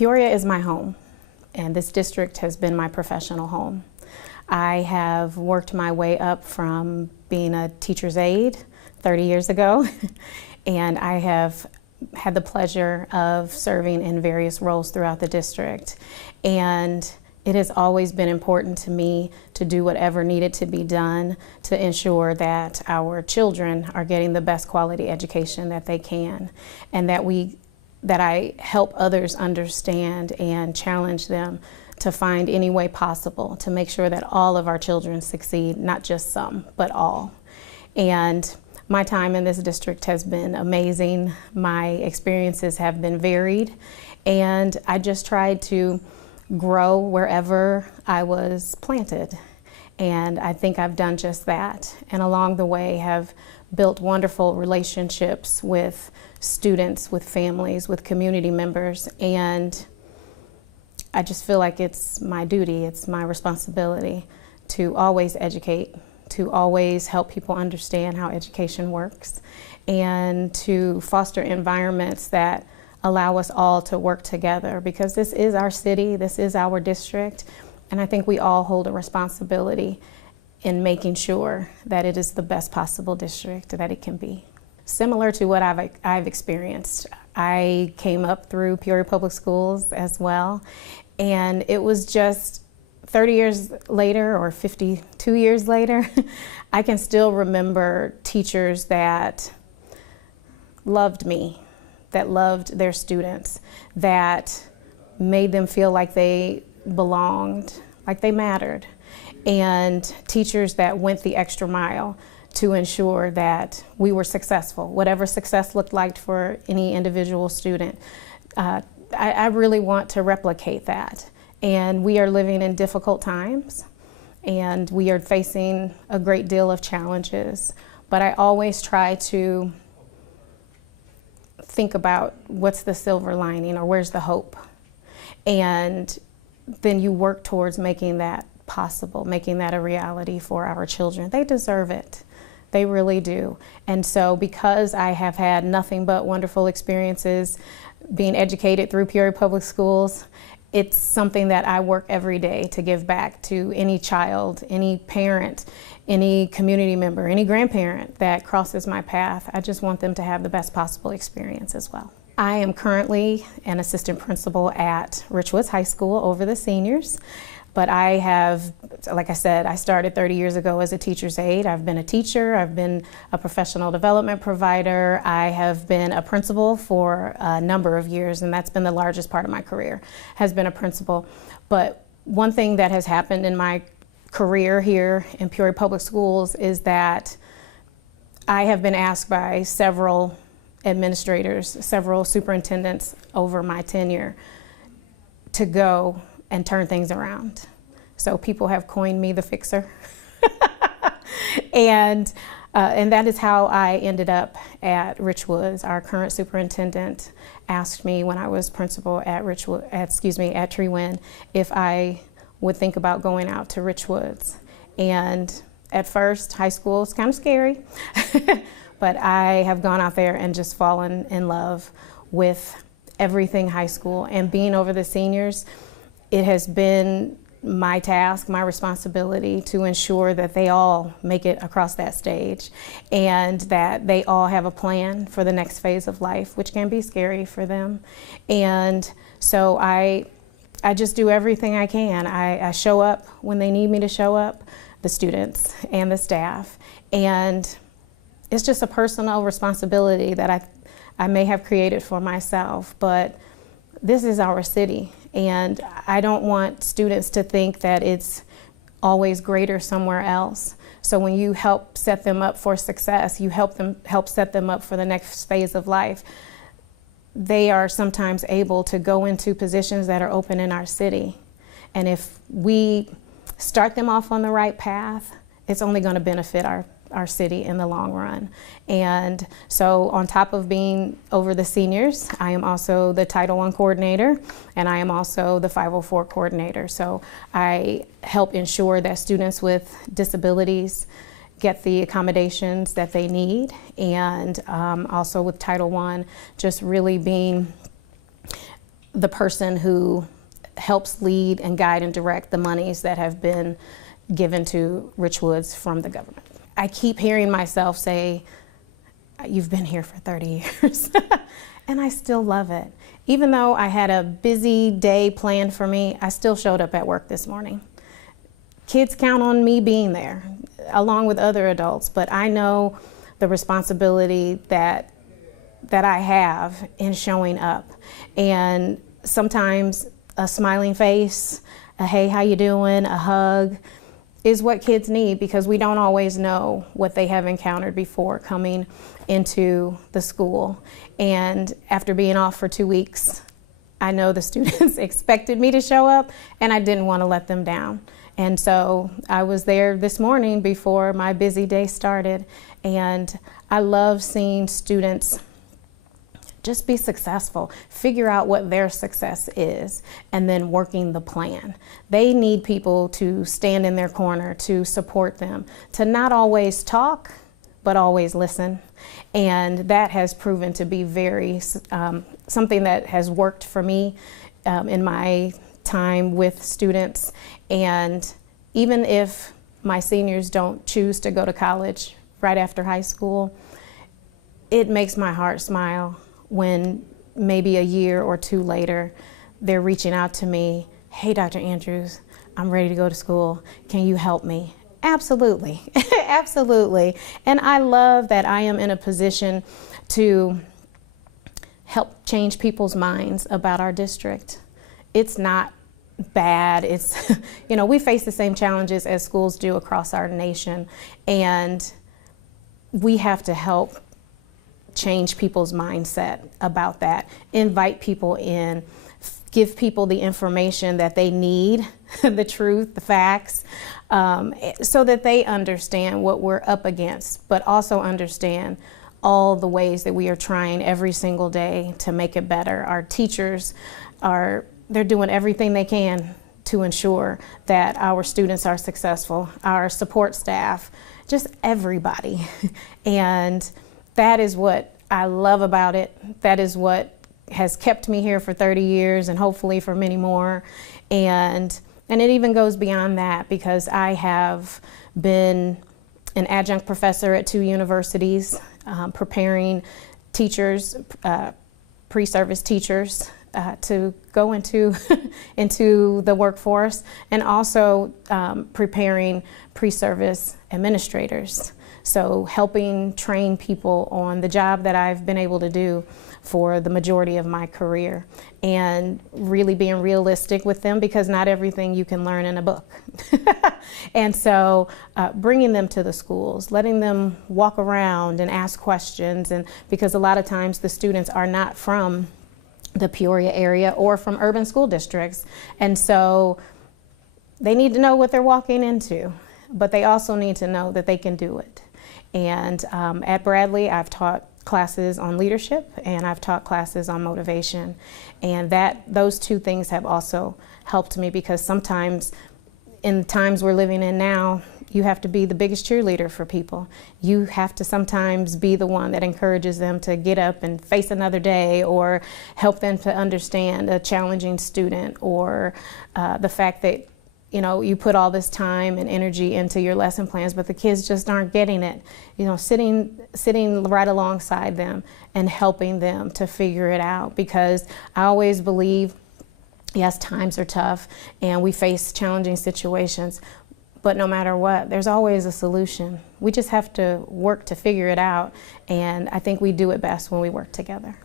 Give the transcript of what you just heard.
Peoria is my home, and this district has been my professional home. I have worked my way up from being a teacher's aide 30 years ago, and I have had the pleasure of serving in various roles throughout the district. And it has always been important to me to do whatever needed to be done to ensure that our children are getting the best quality education that they can, and that I help others understand and challenge them to find any way possible to make sure that all of our children succeed, not just some, but all. And my time in this district has been amazing. My experiences have been varied, and I just tried to grow wherever I was planted. And I think I've done just that. And along the way have built wonderful relationships with students, with families, with community members. And I just feel like it's my duty, it's my responsibility to always educate, to always help people understand how education works, and to foster environments that allow us all to work together, because this is our city, this is our district, and I think we all hold a responsibility in making sure that it is the best possible district that it can be. Similar to what I've experienced, I came up through Peoria Public Schools as well, and it was just 30 years later or 52 years later, I can still remember teachers that loved me, that loved their students, that made them feel like they belonged, like they mattered, and teachers that went the extra mile to ensure that we were successful, whatever success looked like for any individual student. I really want to replicate that. And we are living in difficult times, and we are facing a great deal of challenges, but I always try to think about what's the silver lining, or where's the hope, and then you work towards making that possible, making that a reality for our children. They deserve it. They really do. And so because I have had nothing but wonderful experiences being educated through Peoria Public Schools, it's something that I work every day to give back to any child, any parent, any community member, any grandparent that crosses my path. I just want them to have the best possible experience as well. I am currently an assistant principal at Richwoods High School over the seniors. But I have, like I said, I started 30 years ago as a teacher's aide. I've been a teacher, I've been a professional development provider, I have been a principal for a number of years, and that's been the largest part of my career, has been a principal. But one thing that has happened in my career here in Peoria Public Schools is that I have been asked by several administrators, several superintendents over my tenure to go and turn things around. So people have coined me the fixer. and that is how I ended up at Richwoods. Our current superintendent asked me when I was principal at Trewin if I would think about going out to Richwoods. And at first, high school is kind of scary, but I have gone out there and just fallen in love with everything high school, and being over the seniors. It has been my task, my responsibility to ensure that they all make it across that stage, and that they all have a plan for the next phase of life, which can be scary for them. And so I just do everything I can. I show up when they need me to show up, the students and the staff. And it's just a personal responsibility that I may have created for myself, but this is our city. And I don't want students to think that it's always greater somewhere else. So when you help set them up for success, you help set them up for the next phase of life, they are sometimes able to go into positions that are open in our city. And if we start them off on the right path, it's only going to benefit our city in the long run. And so on top of being over the seniors, I am also the Title I coordinator, and I am also the 504 coordinator. So I help ensure that students with disabilities get the accommodations that they need, and also with Title I, just really being the person who helps lead and guide and direct the monies that have been given to Richwoods from the government. I keep hearing myself say, you've been here for 30 years, and I still love it. Even though I had a busy day planned for me, I still showed up at work this morning. Kids count on me being there, along with other adults, but I know the responsibility that I have in showing up. And sometimes a smiling face, a hey, how you doing, a hug, is what kids need, because we don't always know what they have encountered before coming into the school. And after being off for 2 weeks, I know the students expected me to show up, and I didn't want to let them down. And so I was there this morning before my busy day started, and I love seeing students just be successful, figure out what their success is, and then working the plan. They need people to stand in their corner, to support them, to not always talk, but always listen. And that has proven to be very, something that has worked for me in my time with students. And even if my seniors don't choose to go to college right after high school, it makes my heart smile when maybe a year or two later, they're reaching out to me, hey, Dr. Andrews, I'm ready to go to school. Can you help me? Absolutely, absolutely. And I love that I am in a position to help change people's minds about our district. It's not bad. It's, you know, we face the same challenges as schools do across our nation, and we have to help change people's mindset about that, invite people in, give people the information that they need, the truth, the facts, so that they understand what we're up against, but also understand all the ways that we are trying every single day to make it better. Our teachers they're doing everything they can to ensure that our students are successful, our support staff, just everybody. And that is what I love about it. That is what has kept me here for 30 years and hopefully for many more. And it even goes beyond that, because I have been an adjunct professor at 2 universities, preparing teachers, pre-service teachers, to go into into the workforce, and also preparing pre-service administrators. So helping train people on the job that I've been able to do for the majority of my career, and really being realistic with them, because not everything you can learn in a book. And so bringing them to the schools, letting them walk around and ask questions, and because a lot of times the students are not from the Peoria area or from urban school districts, and so they need to know what they're walking into, but they also need to know that they can do it. And at Bradley, I've taught classes on leadership, and I've taught classes on motivation, and those 2 things have also helped me, because sometimes in the times we're living in now, you have to be the biggest cheerleader for people. You have to sometimes be the one that encourages them to get up and face another day, or help them to understand a challenging student, or the fact that, you know, you put all this time and energy into your lesson plans, but the kids just aren't getting it. You know, sitting right alongside them and helping them to figure it out, because I always believe, yes, times are tough and we face challenging situations, but no matter what, there's always a solution. We just have to work to figure it out, and I think we do it best when we work together.